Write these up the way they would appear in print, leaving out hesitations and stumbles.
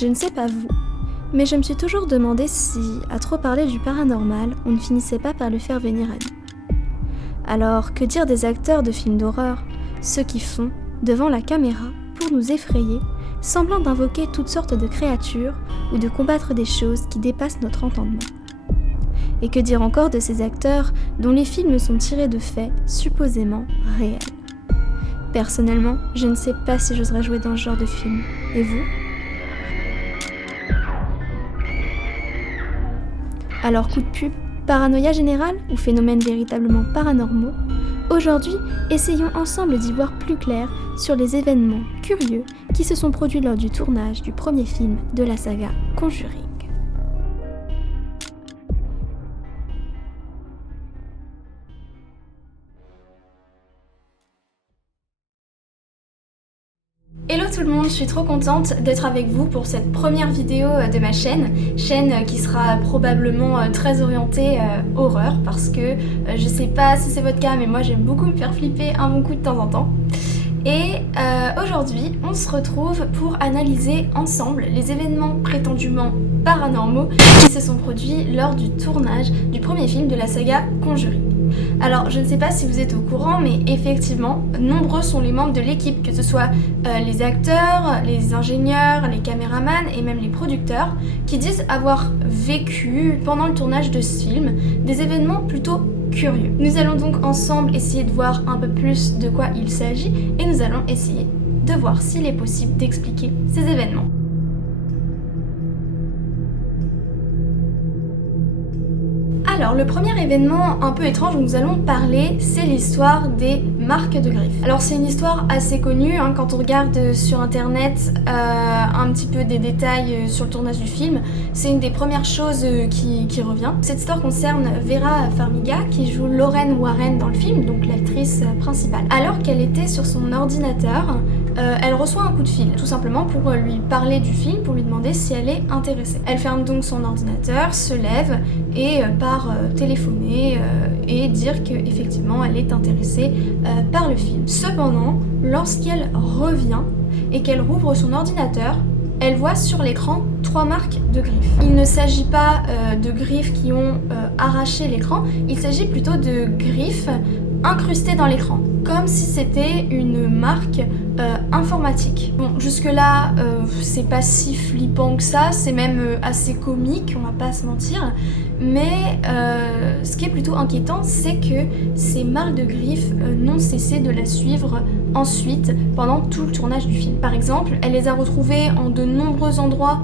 Je ne sais pas vous, mais je me suis toujours demandé si, à trop parler du paranormal, on ne finissait pas par le faire venir à nous. Alors, que dire des acteurs de films d'horreur, ceux qui font, devant la caméra, pour nous effrayer, semblant d'invoquer toutes sortes de créatures ou de combattre des choses qui dépassent notre entendement. Et que dire encore de ces acteurs dont les films sont tirés de faits supposément réels. Personnellement, je ne sais pas si j'oserais jouer dans ce genre de film. Et vous ? Alors coup de pub, paranoïa générale ou phénomènes véritablement paranormaux ? Aujourd'hui, essayons ensemble d'y voir plus clair sur les événements curieux qui se sont produits lors du tournage du premier film de la saga Conjuring. Hello tout le monde, je suis trop contente d'être avec vous pour cette première vidéo de ma chaîne qui sera probablement très orientée horreur parce que je sais pas si c'est votre cas mais moi j'aime beaucoup me faire flipper un bon coup de temps en temps. Et aujourd'hui on se retrouve pour analyser ensemble les événements prétendument paranormaux qui se sont produits lors du tournage du premier film de la saga Conjuring. Alors je ne sais pas si vous êtes au courant mais effectivement nombreux sont les membres de l'équipe, que ce soit les acteurs, les ingénieurs, les caméramans et même les producteurs qui disent avoir vécu pendant le tournage de ce film des événements plutôt curieux. Nous allons donc ensemble essayer de voir un peu plus de quoi il s'agit et nous allons essayer de voir s'il est possible d'expliquer ces événements. Alors le premier événement un peu étrange dont nous allons parler, c'est l'histoire des marques de griffes. Alors c'est une histoire assez connue, quand on regarde sur internet un petit peu des détails sur le tournage du film, c'est une des premières choses qui revient. Cette histoire concerne Vera Farmiga qui joue Lorraine Warren dans le film, donc l'actrice principale. Alors qu'elle était sur son ordinateur, elle reçoit un coup de fil, tout simplement pour lui parler du film, pour lui demander si elle est intéressée. Elle ferme donc son ordinateur, se lève et part téléphoner et dire qu'effectivement elle est intéressée par le film. Cependant, lorsqu'elle revient et qu'elle rouvre son ordinateur, elle voit sur l'écran 3 marques de griffes. Il ne s'agit pas de griffes qui ont arraché l'écran, il s'agit plutôt de griffes incrustées dans l'écran, comme si c'était une marque informatique. Bon, jusque-là, c'est pas si flippant que ça, c'est même assez comique, on va pas se mentir, mais ce qui est plutôt inquiétant, c'est que ces marques de griffes n'ont cessé de la suivre ensuite pendant tout le tournage du film. Par exemple, elle les a retrouvées en de nombreux endroits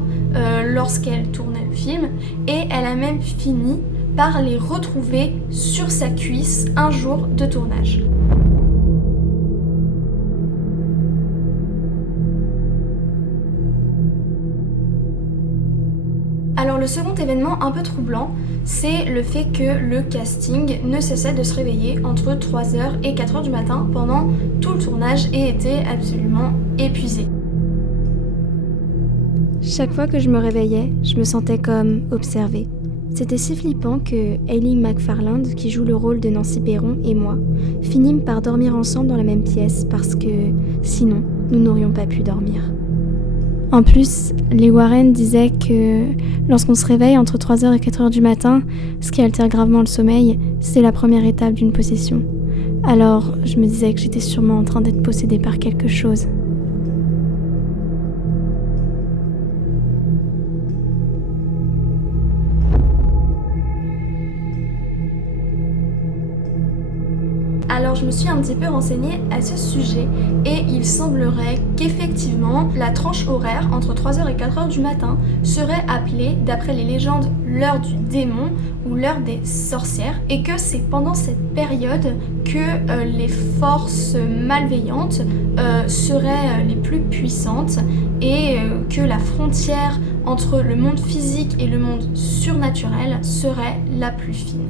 lorsqu'elle tournait le film, et elle a même fini par les retrouver sur sa cuisse un jour de tournage. Alors le second événement un peu troublant, c'est le fait que le casting ne cessait de se réveiller entre 3h et 4h du matin pendant tout le tournage et était absolument épuisé. Chaque fois que je me réveillais, je me sentais comme observée. C'était si flippant que Hayley McFarland, qui joue le rôle de Nancy Perron, et moi, finîmes par dormir ensemble dans la même pièce parce que, sinon, nous n'aurions pas pu dormir. En plus, les Warren disaient que lorsqu'on se réveille entre 3h et 4h du matin, ce qui altère gravement le sommeil, c'est la première étape d'une possession. Alors, je me disais que j'étais sûrement en train d'être possédée par quelque chose. Alors je me suis un petit peu renseignée à ce sujet et il semblerait qu'effectivement la tranche horaire entre 3h et 4h du matin serait appelée, d'après les légendes, l'heure du démon ou l'heure des sorcières, et que c'est pendant cette période que les forces malveillantes seraient les plus puissantes et que la frontière entre le monde physique et le monde surnaturel serait la plus fine.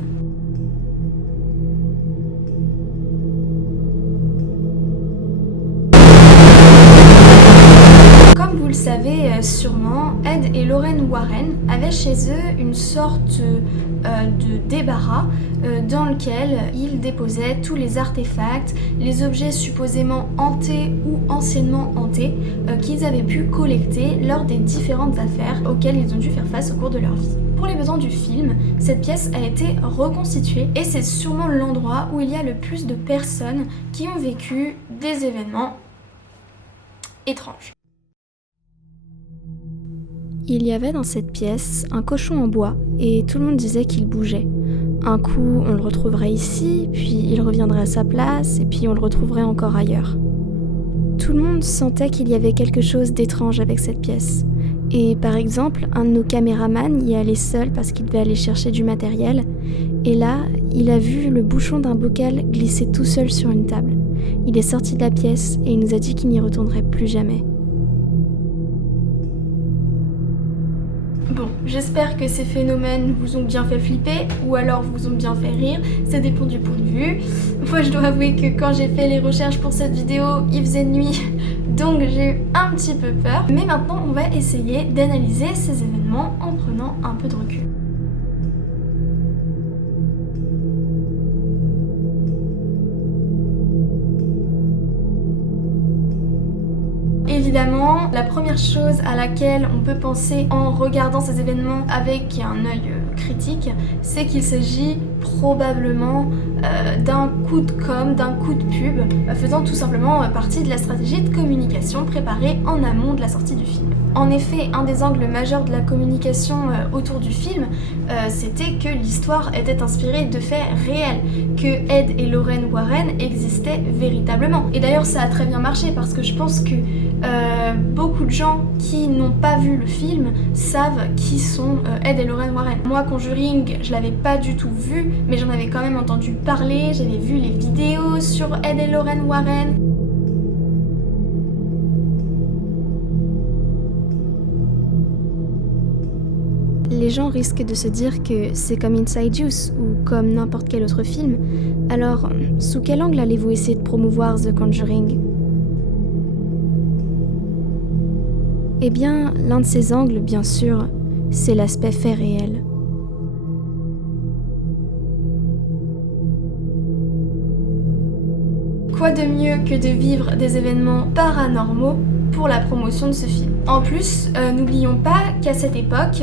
vous le savez sûrement, Ed et Lorraine Warren avaient chez eux une sorte de débarras dans lequel ils déposaient tous les artefacts, les objets supposément hantés ou anciennement hantés qu'ils avaient pu collecter lors des différentes affaires auxquelles ils ont dû faire face au cours de leur vie. Pour les besoins du film, cette pièce a été reconstituée et c'est sûrement l'endroit où il y a le plus de personnes qui ont vécu des événements étranges. Il y avait dans cette pièce un cochon en bois et tout le monde disait qu'il bougeait. Un coup, on le retrouverait ici, puis il reviendrait à sa place et puis on le retrouverait encore ailleurs. Tout le monde sentait qu'il y avait quelque chose d'étrange avec cette pièce. Et par exemple, un de nos caméramans y allait seul parce qu'il devait aller chercher du matériel. Et là, il a vu le bouchon d'un bocal glisser tout seul sur une table. Il est sorti de la pièce et il nous a dit qu'il n'y retournerait plus jamais. Bon, j'espère que ces phénomènes vous ont bien fait flipper ou alors vous ont bien fait rire, ça dépend du point de vue. Moi je dois avouer que quand j'ai fait les recherches pour cette vidéo, il faisait nuit, donc j'ai eu un petit peu peur. Mais maintenant on va essayer d'analyser ces événements en prenant un peu de recul. Évidemment, la première chose à laquelle on peut penser en regardant ces événements avec un œil critique, c'est qu'il s'agit probablement d'un coup de com', d'un coup de pub, faisant tout simplement partie de la stratégie de communication préparée en amont de la sortie du film. En effet, un des angles majeurs de la communication autour du film, c'était que l'histoire était inspirée de faits réels, que Ed et Lorraine Warren existaient véritablement. Et d'ailleurs, ça a très bien marché parce que je pense que beaucoup de gens qui n'ont pas vu le film savent qui sont Ed et Lorraine Warren. Moi, Conjuring, je l'avais pas du tout vu, mais j'en avais quand même entendu parler, j'avais vu les vidéos sur Ed et Lorraine Warren. Les gens risquent de se dire que c'est comme Inside Juice ou comme n'importe quel autre film. Alors, sous quel angle allez-vous essayer de promouvoir The Conjuring ? Eh bien, l'un de ces angles, bien sûr, c'est l'aspect fait réel. Quoi de mieux que de vivre des événements paranormaux pour la promotion de ce film. En plus, n'oublions pas qu'à cette époque,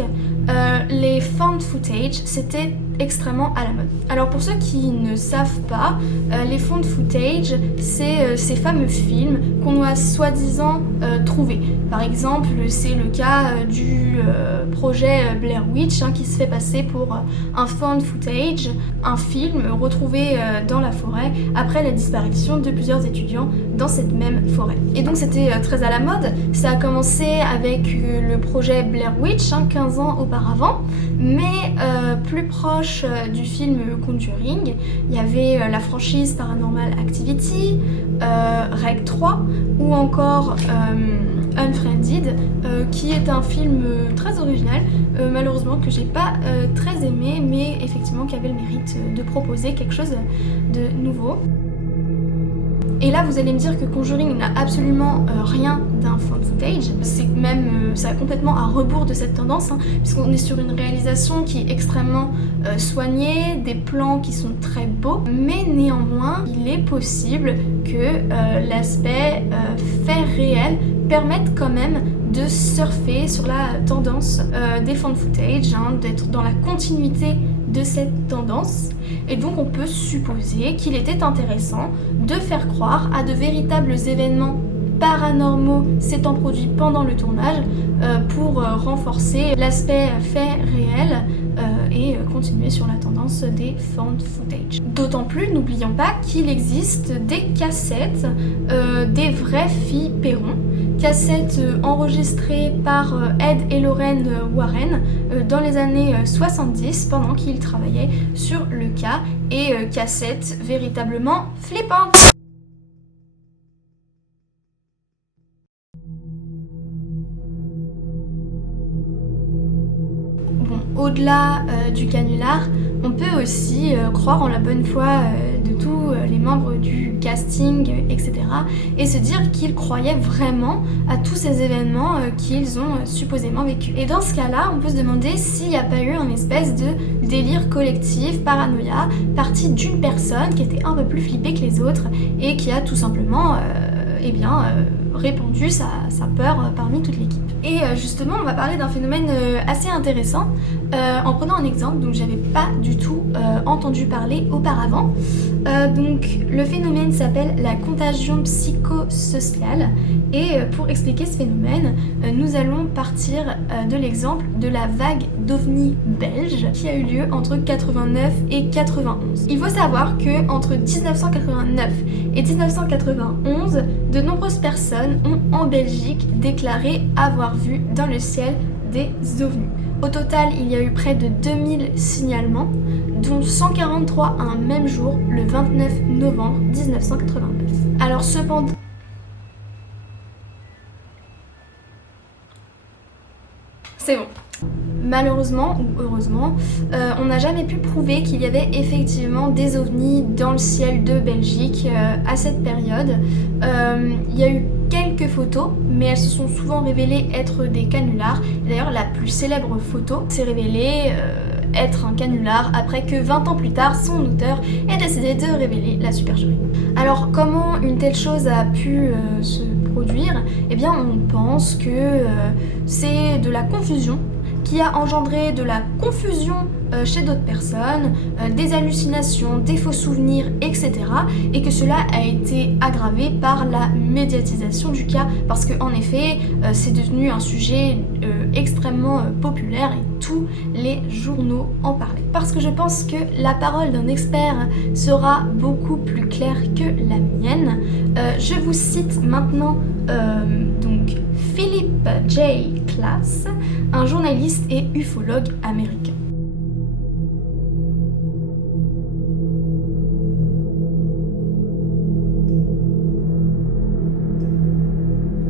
les found footage, c'était extrêmement à la mode. Alors pour ceux qui ne savent pas, les found footage, c'est ces fameux films qu'on a soi-disant trouvés. Par exemple, c'est le cas du projet Blair Witch qui se fait passer pour un found footage, un film retrouvé dans la forêt après la disparition de plusieurs étudiants dans cette même forêt. Et donc c'était très à la mode. Ça a commencé avec le projet Blair Witch 15 ans auparavant, mais plus proche du film Conjuring, il y avait la franchise Paranormal Activity, Rec 3 ou encore Unfriended, qui est un film très original, malheureusement que j'ai pas très aimé, mais effectivement qui avait le mérite de proposer quelque chose de nouveau. Et là, vous allez me dire que Conjuring n'a absolument rien d'un found footage. C'est même, ça va complètement à rebours de cette tendance, puisqu'on est sur une réalisation qui est extrêmement soignée, des plans qui sont très beaux, mais néanmoins, il est possible que l'aspect fait réel permette quand même de surfer sur la tendance des found footage, d'être dans la continuité de cette tendance, et donc on peut supposer qu'il était intéressant de faire croire à de véritables événements paranormaux s'étant produits pendant le tournage pour renforcer l'aspect fait réel et continuer sur la tendance des found footage. D'autant plus, n'oublions pas qu'il existe des cassettes des vraies filles Perron, cassettes enregistrées par Ed et Lorraine Warren dans les années 70 pendant qu'ils travaillaient sur le cas, et cassettes véritablement flippantes. Bon, au-delà du canular, on peut aussi croire en la bonne foi de tous les membres du casting, etc. et se dire qu'ils croyaient vraiment à tous ces événements qu'ils ont supposément vécus. Et dans ce cas-là, on peut se demander s'il n'y a pas eu une espèce de délire collectif, paranoïa, parti d'une personne qui était un peu plus flippée que les autres et qui a tout simplement répandu sa peur parmi toute l'équipe. Et justement, on va parler d'un phénomène assez intéressant en prenant un exemple dont j'avais pas du tout entendu parler auparavant. Donc le phénomène s'appelle la contagion psychosociale et pour expliquer ce phénomène, nous allons partir de l'exemple de la vague d'ovnis belge qui a eu lieu entre 89 et 91. Il faut savoir que entre 1989 et 1991, de nombreuses personnes ont en Belgique déclaré avoir vu dans le ciel des ovnis. Au total, il y a eu près de 2000 signalements, dont 143 un même jour, le 29 novembre 1989. Alors cependant... C'est bon. Malheureusement ou heureusement, on n'a jamais pu prouver qu'il y avait effectivement des ovnis dans le ciel de Belgique à cette période. Il y a eu quelques photos, mais elles se sont souvent révélées être des canulars. D'ailleurs, la plus célèbre photo s'est révélée être un canular après que 20 ans plus tard, son auteur ait décidé de révéler la supercherie. Alors, comment une telle chose a pu se produire ? Eh bien, on pense que c'est de la confusion qui a engendré de la confusion chez d'autres personnes, des hallucinations, des faux souvenirs, etc. Et que cela a été aggravé par la médiatisation du cas, parce qu'en effet, c'est devenu un sujet extrêmement populaire et tous les journaux en parlaient. Parce que je pense que la parole d'un expert sera beaucoup plus claire que la mienne. Je vous cite maintenant donc Philip J. Klass, un journaliste et ufologue américain.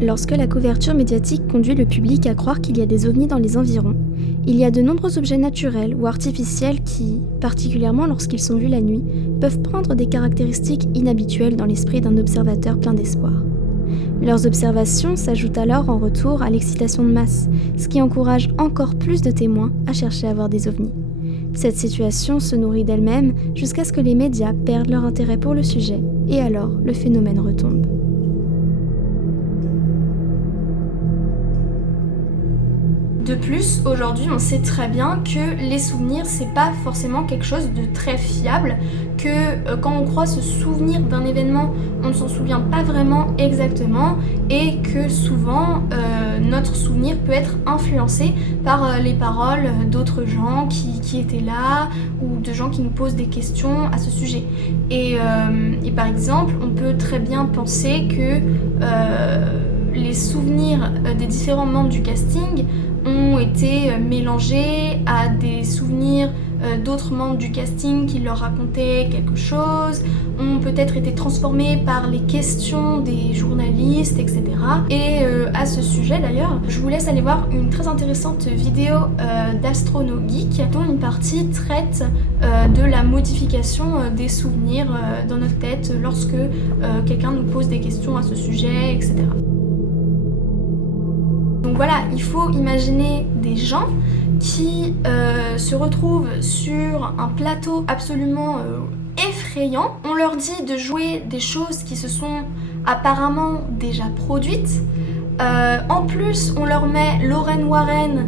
Lorsque la couverture médiatique conduit le public à croire qu'il y a des ovnis dans les environs, il y a de nombreux objets naturels ou artificiels qui, particulièrement lorsqu'ils sont vus la nuit, peuvent prendre des caractéristiques inhabituelles dans l'esprit d'un observateur plein d'espoir. Leurs observations s'ajoutent alors en retour à l'excitation de masse, ce qui encourage encore plus de témoins à chercher à voir des ovnis. Cette situation se nourrit d'elle-même jusqu'à ce que les médias perdent leur intérêt pour le sujet, et alors le phénomène retombe. De plus, aujourd'hui, on sait très bien que les souvenirs, c'est pas forcément quelque chose de très fiable, que quand on croit se souvenir d'un événement, on ne s'en souvient pas vraiment exactement, et que souvent, notre souvenir peut être influencé par les paroles d'autres gens qui étaient là, ou de gens qui nous posent des questions à ce sujet. Et par exemple, on peut très bien penser que les souvenirs des différents membres du casting ont été mélangés à des souvenirs d'autres membres du casting qui leur racontaient quelque chose, ont peut-être été transformés par les questions des journalistes, etc. Et à ce sujet d'ailleurs, je vous laisse aller voir une très intéressante vidéo d'Astrono Geek dont une partie traite de la modification des souvenirs dans notre tête lorsque quelqu'un nous pose des questions à ce sujet, etc. Donc voilà, il faut imaginer des gens qui se retrouvent sur un plateau absolument effrayant. On leur dit de jouer des choses qui se sont apparemment déjà produites. En plus, on leur met Lorraine Warren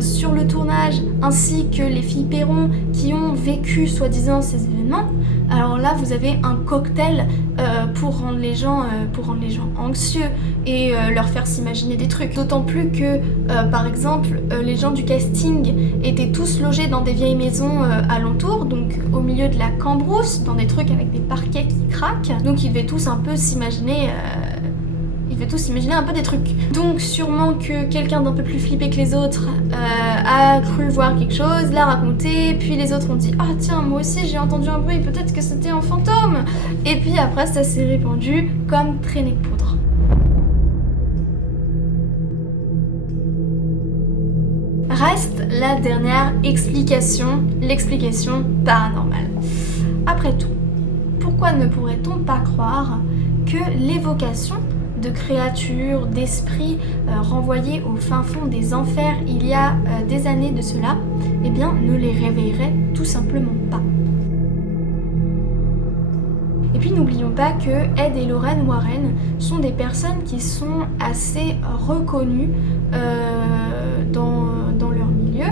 sur le tournage, ainsi que les filles Perron qui ont vécu soi-disant ces événements. Alors là, vous avez un cocktail pour rendre les gens anxieux et leur faire s'imaginer des trucs. D'autant plus que, par exemple, les gens du casting étaient tous logés dans des vieilles maisons alentours, donc au milieu de la cambrousse, dans des trucs avec des parquets qui craquent. Donc ils devaient tous un peu s'imaginer... un peu des trucs. Donc sûrement que quelqu'un d'un peu plus flippé que les autres a cru voir quelque chose, l'a raconté, puis les autres ont dit « Ah tiens, moi aussi j'ai entendu un bruit, peut-être que c'était un fantôme !» Et puis après ça s'est répandu comme traînée de poudre. reste la dernière explication, l'explication paranormale. Après tout, pourquoi ne pourrait-on pas croire que l'évocation de créatures, d'esprits renvoyés au fin fond des enfers il y a des années de cela, eh bien ne les réveillerait tout simplement pas. Et puis n'oublions pas que Ed et Lorraine Warren sont des personnes qui sont assez reconnues dans leur milieu.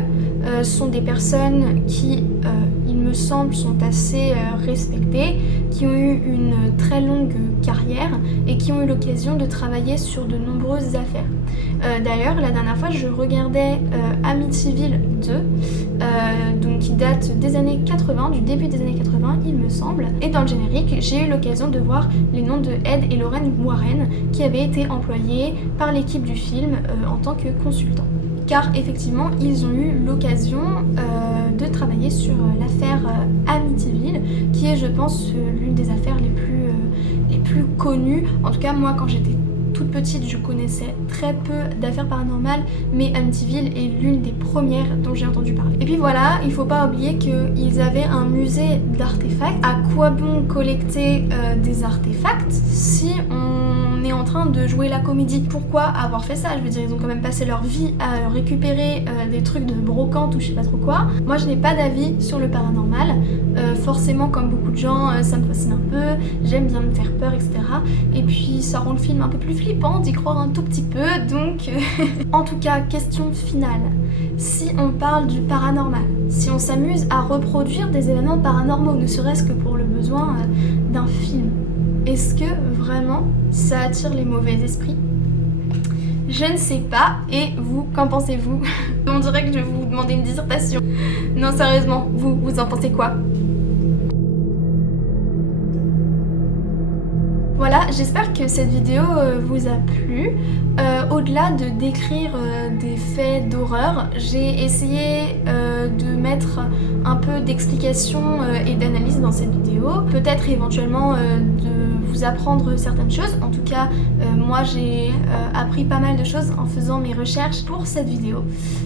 Sont des personnes qui, il me semble, sont assez respectées, qui ont eu une très longue carrière et qui ont eu l'occasion de travailler sur de nombreuses affaires. D'ailleurs, la dernière fois, je regardais Amityville 2, donc qui date des années 80, du début des années 80, il me semble. Et dans le générique, j'ai eu l'occasion de voir les noms de Ed et Lorraine Warren qui avaient été employés par l'équipe du film en tant que consultants. Car effectivement, ils ont eu l'occasion de travailler sur l'affaire Amityville, qui est, je pense, l'une des affaires les plus connues. En tout cas, moi, quand j'étais toute petite, je connaissais très peu d'affaires paranormales, mais Amityville est l'une des premières dont j'ai entendu parler. Et puis voilà, il faut pas oublier qu'ils avaient un musée d'artefacts. À quoi bon collecter des artefacts si on est en train de jouer la comédie? Pourquoi avoir fait ça? Je veux dire, ils ont quand même passé leur vie à récupérer des trucs de brocante ou je sais pas trop quoi. Moi, je n'ai pas d'avis sur le paranormal. Forcément, comme beaucoup de gens, ça me fascine un peu, j'aime bien me faire peur, etc. Et puis ça rend le film un peu plus flippant d'y croire un tout petit peu, donc... En tout cas, question finale. Si on parle du paranormal, si on s'amuse à reproduire des événements paranormaux, ne serait-ce que pour le besoin d'un film, est-ce que vraiment ça attire les mauvais esprits? Je ne sais pas, et vous, qu'en pensez-vous? On dirait que je vais vous demander une dissertation. Non, sérieusement, vous en pensez quoi? Voilà, j'espère que cette vidéo vous a plu. Au-delà de décrire des faits d'horreur, j'ai essayé de mettre un peu d'explication et d'analyse dans cette vidéo. Peut-être éventuellement de vous apprendre certaines choses. En tout cas, moi j'ai appris pas mal de choses en faisant mes recherches pour cette vidéo.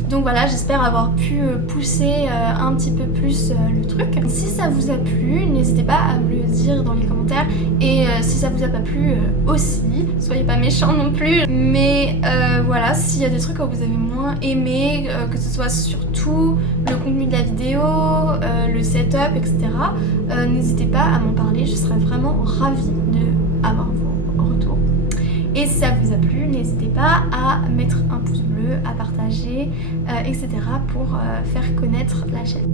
Donc voilà, j'espère avoir pu pousser un petit peu plus le truc. Si ça vous a plu, n'hésitez pas à me le dire dans les commentaires. Et si ça vous a pas plu aussi, soyez pas méchants non plus. Mais voilà, s'il y a des trucs que vous avez moins aimé, que ce soit surtout le contenu de la vidéo, le setup, etc. N'hésitez pas à m'en parler, je serais vraiment ravie d'avoir vos retours. Et si ça vous a plu, n'hésitez pas à mettre un pouce bleu, à partager, etc. pour faire connaître la chaîne.